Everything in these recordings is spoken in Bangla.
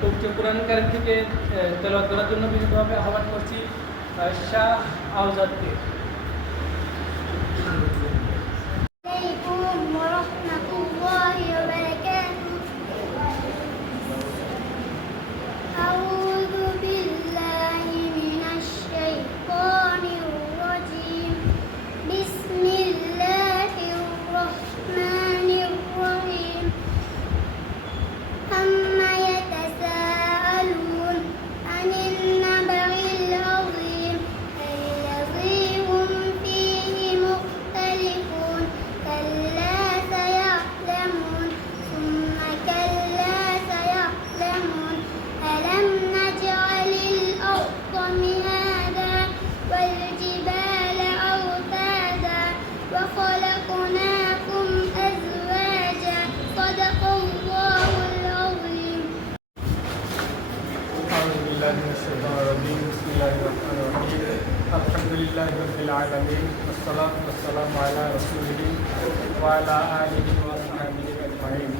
পবিত্র কোরআন কারিম থেকে তেলাওয়াত করার জন্য বিশেষভাবে আহ্বান করছি শাহ আউজাদকে بالله من الشيطان الرجيم بسم الله الرحمن الرحيم الحمد لله رب العالمين والصلاة والسلام على رسوله وعلى آله وصحبه أجمعين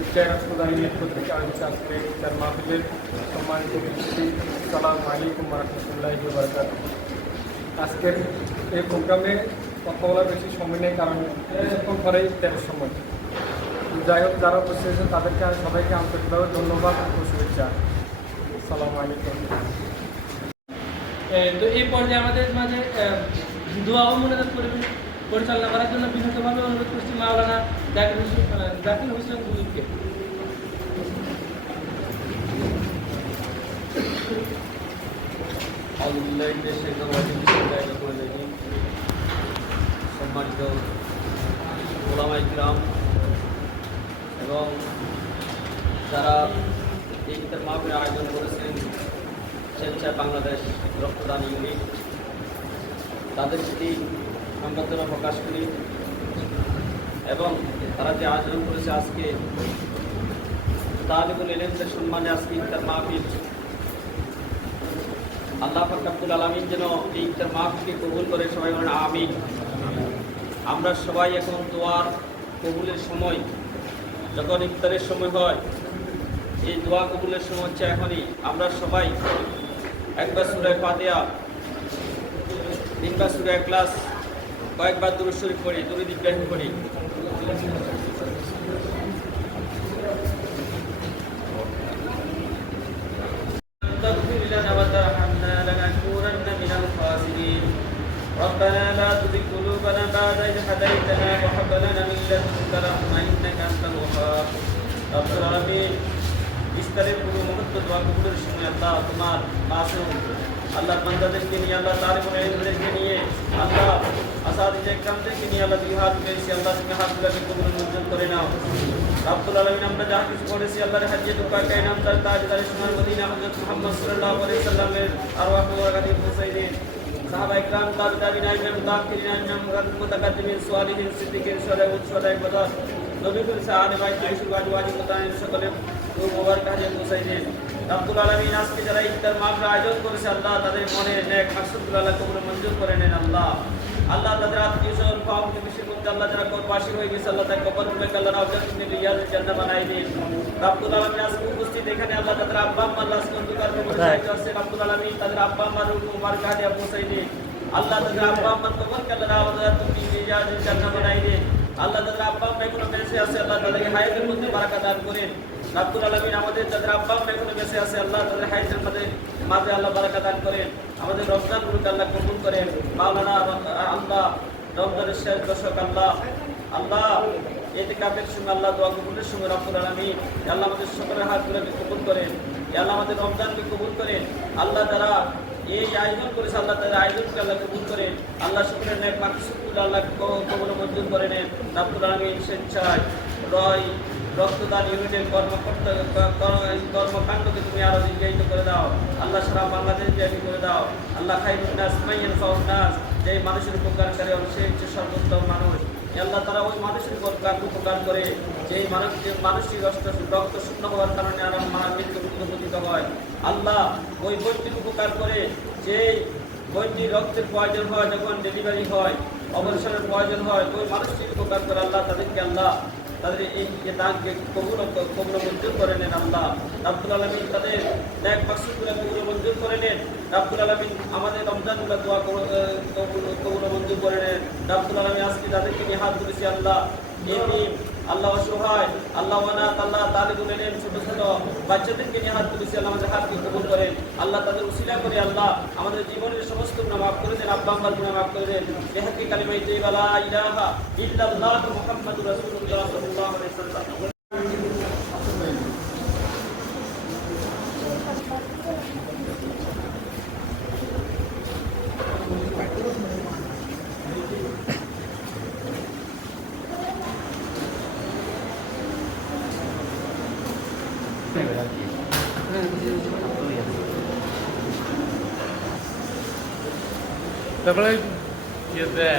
ইফতার হাসপাতালের পত্রিকা আয়োজিত আজকে ইফতার মাহফিলের সম্মানিত ব্যক্তি সালাম আলাইকুম রহমতুল্লাহ বরকাত আজকের এই প্রোগ্রামে কথা বলার বেশি সময় নেই কারণ কিছুক্ষণ পরে ইফতারের সময় যাই হোক যারা উপস্থিত হয়েছেন তাদেরকে আমি সবাইকে আন্তরিকভাবে ধন্যবাদ ও শুভেচ্ছা সালামু আলাইকুম। তো এই পর্যায়ে আমাদের মাঝে দোয়া ও মোনাজাত পরিচালনা করার জন্য বিশেষভাবে অনুরোধ করছি মাওলানা জাকির হোসেন জাকির হোসেন গুলিকে সম্মানিত ওলামাই গ্রাম এবং যারা এই গীতের মাহফিল আয়োজন করেছেন স্বেচ্ছায় বাংলাদেশ রক্তদান ইউনিট। তাদের প্রতি সংবর্ধনা প্রকাশ করি। এবং তারা যে আয়োজন করেছে আজকে তালিবুল এলেমদের সম্মানে আজকে ইফতার মাহফিল। আল্লাহ ফাকাবুল আলমিন যেন এই ইফতার মাহফিলকে কবুল করে, সবাই বলেন আমিন। আমরা সবাই এখন দোয়ার কবুলের সময়, যখন ইফতারের সময় হয় এই দোয়া কবুলের সময় হচ্ছে এখনই আমরা সবাই একবার সুরায় ফাতেয়া তিনবার সুরায় ক্লাস কয়েকবার দূর শরীফ পড়ি দূরদ ইব্রাহিম পড়ি تغفر لنا وترحمنا لنكونن من الخاسرين ربنا لا تزغ قلوبنا بعد إذ هديتنا وهب لنا من لدنك رحمة إنك أنت الوهاب رب العالمين বিস্তারের পুরো মুহূর্ত দোয়া কবুলের সময় আল্লাহ তোমার মাসুম আল্লাহ বান্দাদেরকে নিয়ে, আল্লাহ তারিফুল ইলমদেরকে নিয়ে, আল্লাহ আসাদিজ একরামদেরকে নিয়ে, আল্লাহ দুই হাত পেয়েছি আল্লাহ তুমি হাতগুলোকে কবুল মঞ্জুর করে নাও। রাব্বুল আলামিন, আমরা যা কিছু করেছি আল্লাহর হাজিয়ে দুকা কাইনাম তার তাজদার সোনার মদিনা, হযরত মুহাম্মদ সাল্লাল্লাহু আলাইহি সাল্লামের আরওয়াহ মুবারাকাতি পৌঁছাইলেন সাহাবা ইকরাম তাবি তাবিনা ইমাম তাকিরিন ইমাম মুতাকাদ্দিমিন, সালিহিন, সিদ্দিকিন শুহাদা উচ্ছাদায় বদর নবী কুল সাহাবে ভাই আয়েশা বাজু বাজু মুতাহিন সকলে ও মুবারক হাজিয়ে পৌঁছাইলেন রাব্বুল আলামিন আজকে যারা ইফতার মাহফিল আয়োজন করেছে আল্লাহ তাদের মনে নেক মাকসুদুল আল্লাহ কবুল মঞ্জুর করে নেন আল্লাহ। আল্লাহ তাদের আত্মীয় স্বজন পাওয়া বিশের মধ্যে আল্লাহ যারা কবরবাসী হয়ে গেছে আল্লাহ তার কবরগুলো আল্লাহ রাউজাত নিয়ে রিয়াজের জান্নাত বানাই দিন। রাব্বুল আলামিন আজকে উপস্থিত এখানে আল্লাহ তাদের আব্বা আম্মা আল্লাহ আজকে অন্ধকার কবরে সাহায্য আছে রাব্বুল আলামিন তাদের আব্বা আম্মার রূহ মুবারক হাদিয়া পৌঁছাই দিন আল্লাহ তাদের আব্বা আম্মার কবরকে আল্লাহ রাউজাত নিয়ে রিয়াজের জান্নাত বানাই দিন। আল্লাহ তাদের আব্বা আম্মা এখনও বেঁচে আছে আল্লাহ তাদেরকে হায়াতের মধ্যে বারাকা দান করেন। রাব্বুল আলামিন আমাদের তাদের আব্বা আম্মা এখনও বেঁচে আছে, আল্লাহ তাদের হায়াতের মধ্যে মাঝে আল্লাহ বারাকা দান করেন, আমাদের রমজান গুলোকে আল্লাহ কবুল করেন। মাওলানা আল্লাহ রমজানের শেষ দশক, আল্লাহ আল্লাহ এতে কাপের সঙ্গে আল্লাহ দোয়া কবুলের সঙ্গে রব্বুল আলামিন আল্লাহ আমাদের সকলের হাতগুলোকে কবুল করেন আল্লাহ আমাদের রমজানকে কবুল করেন, আল্লাহ তারা এই আয়োজন করেছে, আল্লাহ তাদের আয়োজনকে আল্লাহ কবুল করেন, আল্লাহ সকলের ন্যায় মাকসুদগুলো আল্লাহ কবুল মঞ্জুর করে নেন। রব্বুল আলামিন স্বেচ্ছায় রয় রক্তদান ইউনিটের কর্মকর্তা কর্মকাণ্ডকে তুমি আরও দীর্ঘায়িত করে দাও। আল্লাহ সারা বাংলাদেশ ব্যাপী করে দাও। আল্লাহ ফাউন্নাস যে মানুষের উপকারকারী অবশ্যই হচ্ছে সর্বোত্তম মানুষ। আল্লাহ, তারা ওই মানুষের উপকার উপকার করে যে মানুষ মানসিক রক্ত রক্ত শূন্য হওয়ার কারণে আর মার মৃত্যু পতিত হয়। আল্লাহ ওই বৈদ্যুতিক উপকার করে যে বৈদ্যুতিক রক্তের প্রয়োজন হয়, যখন ডেলিভারি হয় অপারেশনের প্রয়োজন হয়, ওই মানুষটির উপকার করে আল্লাহ তাদেরকে আল্লাহ তাদের এই যে দানকে কবুল কবুল মঞ্জুর করে নেন আল্লাহ। রাব্বুল আলামিন তাদের ন্যাক মাকসুদগুলো করে নেন। রাব্বুল আলামিন আমাদের রমজানগুলো দোয়া কবুল কবুল মঞ্জুর করে নেন। রাব্বুল আলামিন আজকে তাদেরকে নিয়ে হাত তুলেছি আল্লাহ এতিম আল্লাহ অসহায়, আল্লাহ অনাথ, আল্লাহ তালিবুল এলেন ছোট ছোট বাচ্চাদেরকে নিয়ে হাত তুলেছি আল্লাহ আমাদের হাতকে কবুল করেন। আল্লাহ তাদের উশিলা করে, আল্লাহ আমাদের জীবনের সমস্ত গুণা মাফ করে দেন, আব্বা আম্মার গুণা মাফ করে দেন। বেহাক্কি কালিমাই তাইয়্যিবা লা ইলাহা ইল্লাল্লাহ মুহাম্মাদুর നമ്മള് എന്താ